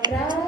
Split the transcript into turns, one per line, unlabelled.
atrás.